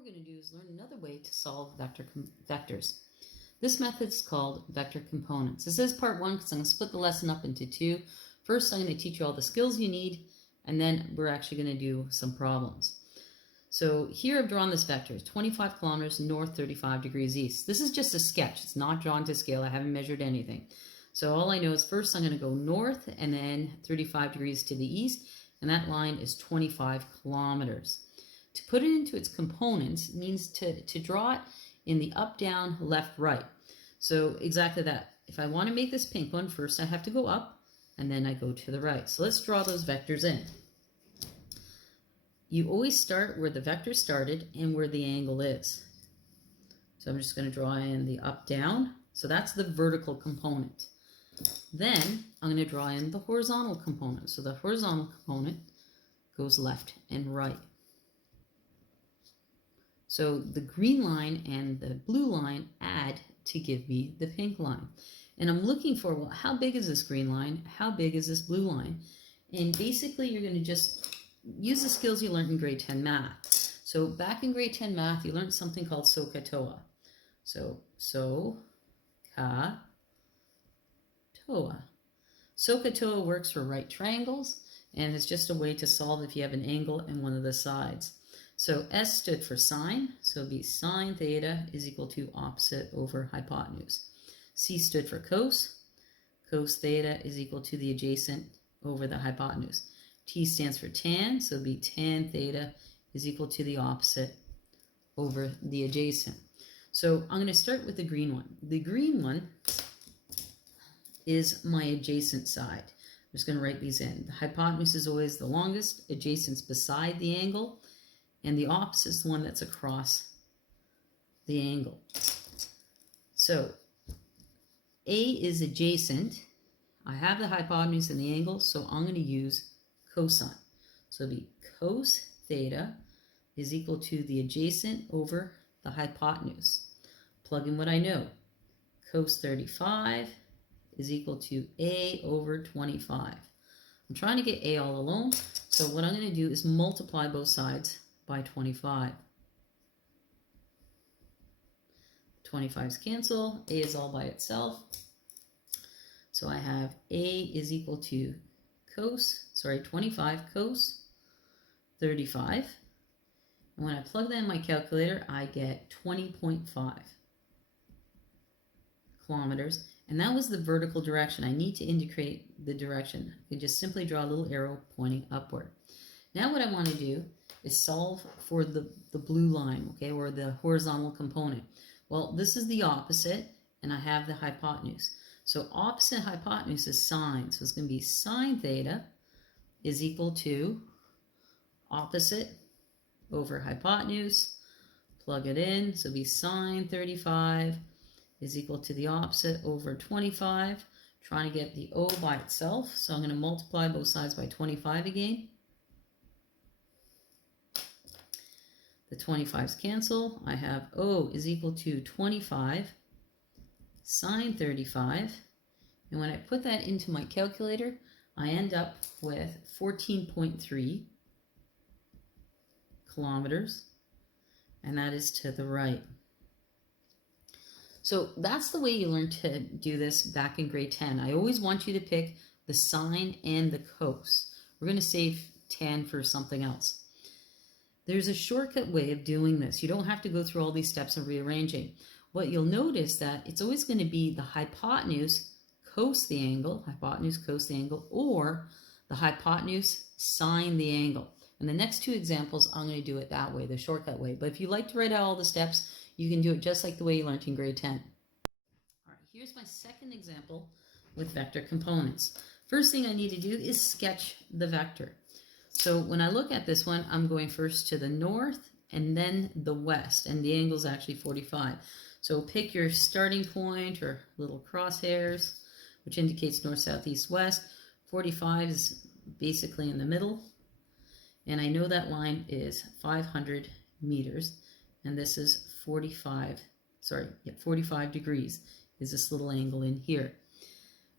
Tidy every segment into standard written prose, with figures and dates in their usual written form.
we're going to do is learn another way to solve vectors. This method is called vector components. This is part one because I'm going to split the lesson up into two. First, I'm going to teach you all the skills you need, and then we're actually going to do some problems. So here I've drawn this vector, 25 kilometers north, 35 degrees east. This is just a sketch. It's not drawn to scale. I haven't measured anything. So all I know is first I'm going to go north and then 35 degrees to the east, and that line is 25 kilometers. To put it into its components means to draw it in the up, down, left, right. So exactly that. If I want to make this pink one, first I have to go up and then I go to the right. So let's draw those vectors in. You always start where the vector started and where the angle is. So I'm just going to draw in the up, down. So that's the vertical component. Then I'm going to draw in the horizontal component. So the horizontal component goes left and right. So the green line and the blue line add to give me the pink line. And I'm looking for, well, how big is this green line? How big is this blue line? And basically you're going to just use the skills you learned in grade 10 math. So back in grade 10 math, you learned something called SOHCAHTOA. So, SOHCAHTOA. SOHCAHTOA works for right triangles, and it's just a way to solve if you have an angle in one of the sides. So S stood for sine, so it'd be sine theta is equal to opposite over hypotenuse. C stood for cos, cos theta is equal to the adjacent over the hypotenuse. T stands for tan, so it'd be tan theta is equal to the opposite over the adjacent. So I'm going to start with the green one. The green one is my adjacent side. I'm just going to write these in. The hypotenuse is always the longest, adjacent's beside the angle, and the opposite is the one that's across the angle. So A is adjacent. I have the hypotenuse and the angle, so I'm going to use cosine. So it'll be cos theta is equal to the adjacent over the hypotenuse. Plug in what I know. Cos 35 is equal to A over 25. I'm trying to get A all alone, so what I'm going to do is multiply both sides by 25. 25's cancel, A is all by itself. So I have A is equal to 25 cos 35. And when I plug that in my calculator, I get 20.5 kilometers. And that was the vertical direction. I need to indicate the direction. I can just simply draw a little arrow pointing upward. Now what I want to do is solve for the blue line, okay, or the horizontal component. Well, this is the opposite, and I have the hypotenuse. So opposite hypotenuse is sine. So it's going to be sine theta is equal to opposite over hypotenuse. Plug it in. So it'll be sine 35 is equal to the opposite over 25. Trying to get the O by itself. So I'm going to multiply both sides by 25 again. The 25's cancel. I have O is equal to 25 sine 35. And when I put that into my calculator, I end up with 14.3 kilometers. And that is to the right. So that's the way you learn to do this back in grade 10. I always want you to pick the sine and the cos. We're going to save tan for something else. There's a shortcut way of doing this. You don't have to go through all these steps of rearranging. What you'll notice that it's always going to be the hypotenuse cos the angle, hypotenuse cos the angle, or the hypotenuse sine the angle. And the next two examples, I'm going to do it that way, the shortcut way. But if you like to write out all the steps, you can do it just like the way you learned in grade 10. All right, here's my second example with vector components. First thing I need to do is sketch the vector. So when I look at this one, I'm going first to the north and then the west, and the angle is actually 45. So pick your starting point or little crosshairs, which indicates north, south, east, west. 45 is basically in the middle, and I know that line is 500 meters, and this is 45 degrees is this little angle in here.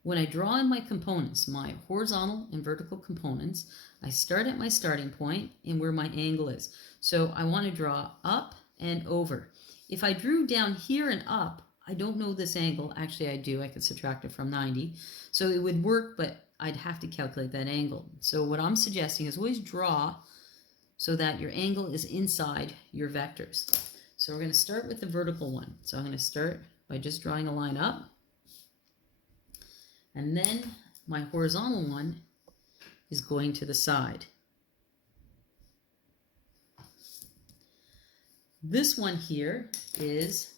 When I draw in my components, my horizontal and vertical components, I start at my starting point and where my angle is. So I want to draw up and over. If I drew down here and up, I don't know this angle. Actually, I do. I could subtract it from 90. So it would work, but I'd have to calculate that angle. So what I'm suggesting is always draw so that your angle is inside your vectors. So we're going to start with the vertical one. So I'm going to start by just drawing a line up. And then my horizontal one is going to the side. This one here is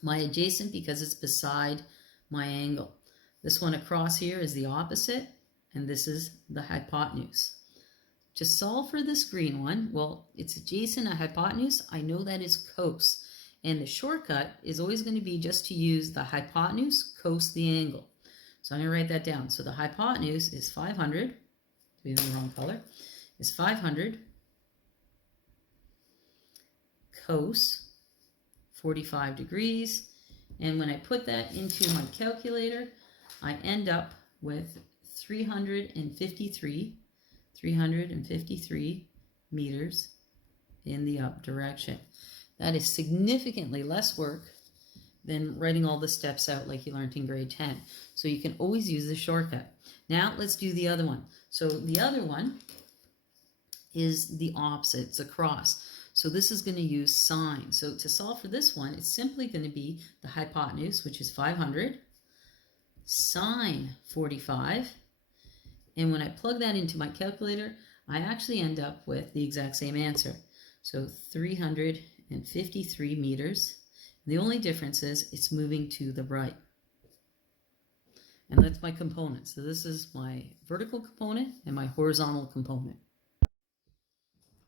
my adjacent because it's beside my angle. This one across here is the opposite, and this is the hypotenuse. To solve for this green one, well, it's adjacent to hypotenuse. I know that is cos. And the shortcut is always going to be just to use the hypotenuse, cos the angle. So I'm going to write that down. So the hypotenuse is 500, to be in the wrong color, is 500 cos 45 degrees. And when I put that into my calculator, I end up with 353 meters in the up direction. That is significantly less work than writing all the steps out like you learned in grade 10. So you can always use the shortcut. Now let's do the other one. So the other one is the opposite, it's a cross. So this is going to use sine. So to solve for this one, it's simply going to be the hypotenuse, which is 500, sine 45. And when I plug that into my calculator, I actually end up with the exact same answer. So 353 meters. The only difference is it's moving to the right. And that's my component. So this is my vertical component and my horizontal component.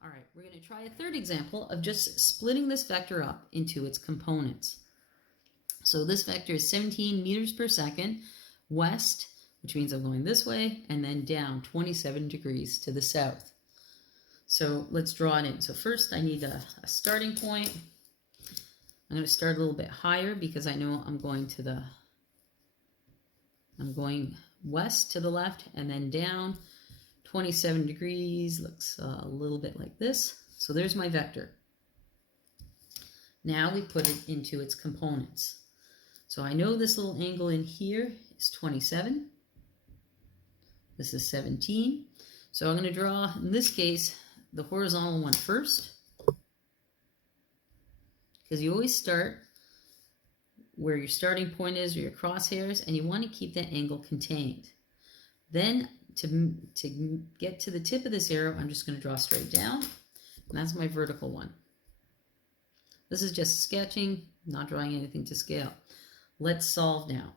All right, we're going to try a third example of just splitting this vector up into its components. So this vector is 17 meters per second west, which means I'm going this way, and then down 27 degrees to the south. So let's draw it in. So first I need a starting point. I'm going to start a little bit higher because I know I'm going west to the left and then down 27 degrees, looks a little bit like this. So there's my vector. Now we put it into its components. So I know this little angle in here is 27. This is 17. So I'm going to draw, in this case, the horizontal one first, because you always start where your starting point is or your crosshairs, and you want to keep that angle contained. Then to get to the tip of this arrow, I'm just going to draw straight down, and that's my vertical one. This is just sketching, not drawing anything to scale. Let's solve now.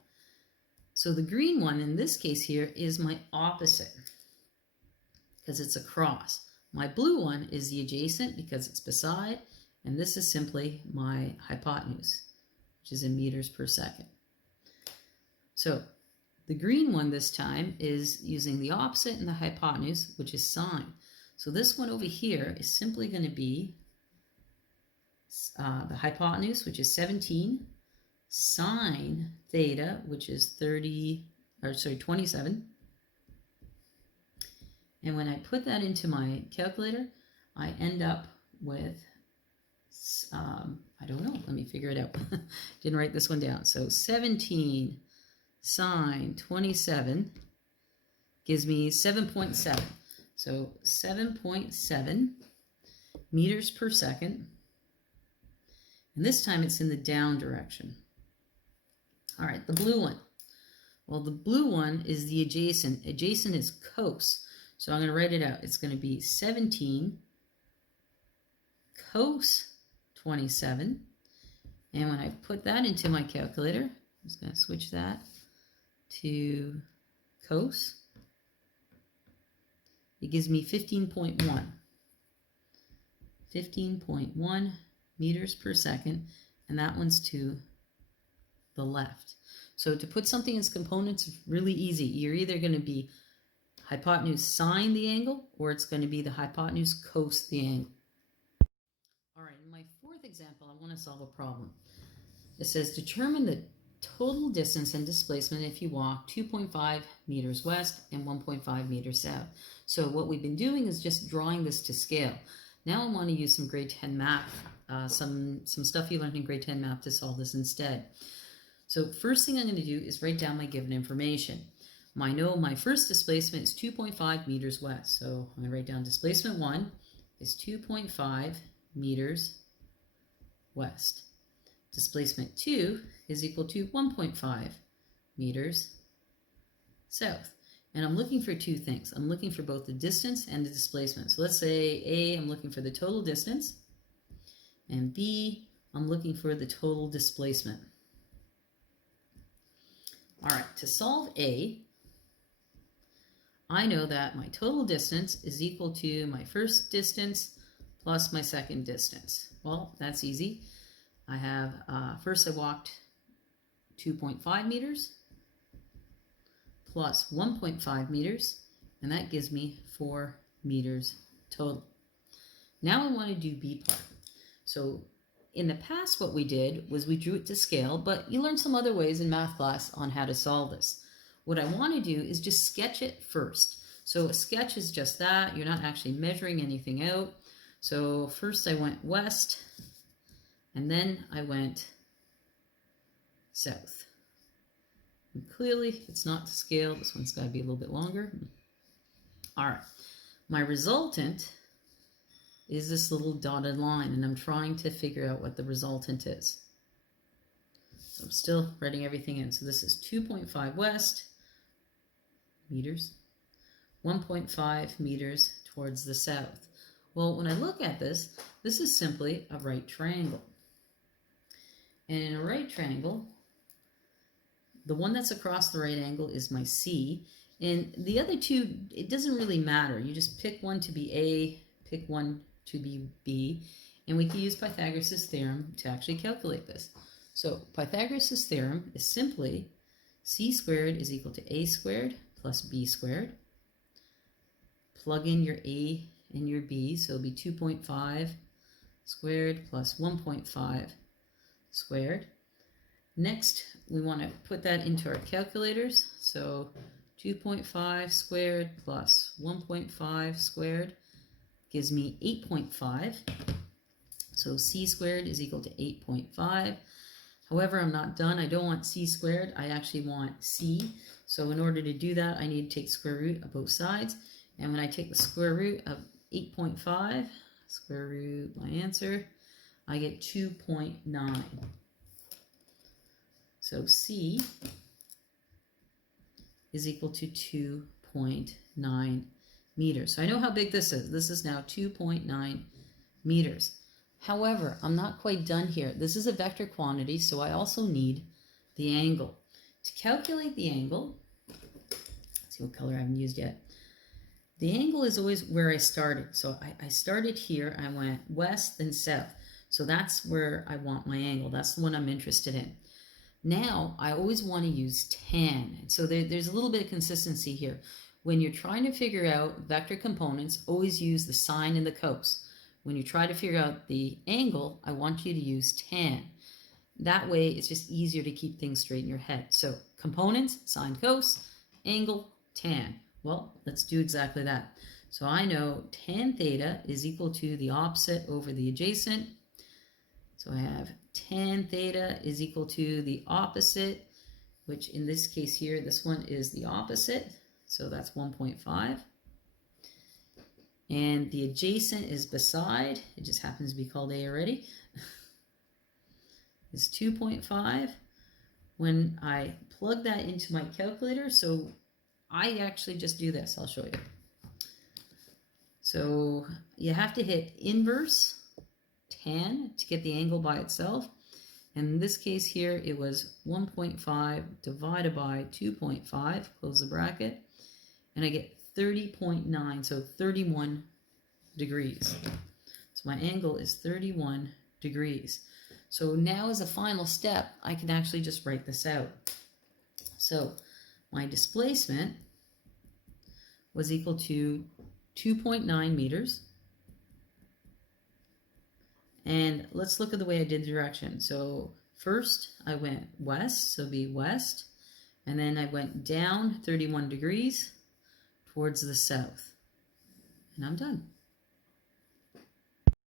So the green one in this case here is my opposite because it's a cross. My blue one is the adjacent because it's beside, and this is simply my hypotenuse, which is in meters per second. So the green one this time is using the opposite and the hypotenuse, which is sine. So this one over here is simply going to be the hypotenuse, which is 17, sine theta, which is 27. And when I put that into my calculator, I end up with, I don't know, let me figure it out. Didn't write this one down. So 17 sine 27 gives me 7.7. So 7.7 meters per second. And this time it's in the down direction. All right, the blue one. Well, the blue one is the adjacent. Adjacent is cos. So I'm going to write it out. It's going to be 17 cos 27. And when I put that into my calculator, I'm just going to switch that to cos. It gives me 15.1. 15.1 meters per second. And that one's to the left. So to put something in its components is really easy. You're either going to be hypotenuse sine the angle, or it's going to be the hypotenuse cos the angle. All right, in my fourth example, I want to solve a problem. It says determine the total distance and displacement if you walk 2.5 meters west and 1.5 meters south. So what we've been doing is just drawing this to scale. Now I want to use some grade 10 math, some stuff you learned in grade 10 math to solve this instead. So first thing I'm going to do is write down my given information. I know my first displacement is 2.5 meters west. So I'm going to write down displacement 1 is 2.5 meters west. Displacement 2 is equal to 1.5 meters south. And I'm looking for two things. I'm looking for both the distance and the displacement. So let's say A, I'm looking for the total distance, and B, I'm looking for the total displacement. All right, to solve A, I know that my total distance is equal to my first distance plus my second distance. Well, that's easy. I have, first I walked 2.5 meters plus 1.5 meters, and that gives me 4 meters total. Now I want to do B part. So in the past what we did was we drew it to scale, but you learned some other ways in math class on how to solve this. What I want to do is just sketch it first. So a sketch is just that. You're not actually measuring anything out. So first I went west, and then I went south. And clearly it's not to scale. This one's got to be a little bit longer. All right. My resultant is this little dotted line, and I'm trying to figure out what the resultant is. So I'm still writing everything in. So this is 2.5 west meters, 1.5 meters towards the south. Well, when I look at this, this is simply a right triangle. And in a right triangle, the one that's across the right angle is my C. And the other two, it doesn't really matter. You just pick one to be A, pick one to be B, and we can use Pythagoras' theorem to actually calculate this. So Pythagoras' theorem is simply C squared is equal to A squared plus B squared. Plug in your A and your B, so it'll be 2.5 squared plus 1.5 squared. Next, we want to put that into our calculators. So 2.5 squared plus 1.5 squared gives me 8.5. So C squared is equal to 8.5. However, I'm not done. I don't want C squared. I actually want C. So in order to do that, I need to take square root of both sides. And when I take the square root of 8.5, square root my answer, I get 2.9. So C is equal to 2.9 meters. So I know how big this is. This is now 2.9 meters. However, I'm not quite done here. This is a vector quantity, so I also need the angle. To calculate the angle, let's see what color I haven't used yet. The angle is always where I started. So I started here, I went west then south. So that's where I want my angle. That's the one I'm interested in. Now, I always want to use tan. So there's a little bit of consistency here. When you're trying to figure out vector components, always use the sine and the cos. When you try to figure out the angle, I want you to use tan. That way, it's just easier to keep things straight in your head. So components, sine, cos, angle, tan. Well, let's do exactly that. So I know tan theta is equal to the opposite over the adjacent. So I have tan theta is equal to the opposite, which in this case here, this one is the opposite. So that's 1.5. And the adjacent is beside. It just happens to be called A already. Is 2.5. When I plug that into my calculator, so I actually just do this. I'll show you. So you have to hit inverse tan to get the angle by itself. And in this case here, it was 1.5 divided by 2.5, close the bracket, and I get 30.9, so 31 degrees. So my angle is 31 degrees. So now as a final step, I can actually just write this out. So my displacement was equal to 2.9 meters. And let's look at the way I did the direction. So first I went west, so be west, and then I went down 31 degrees towards the south. And I'm done.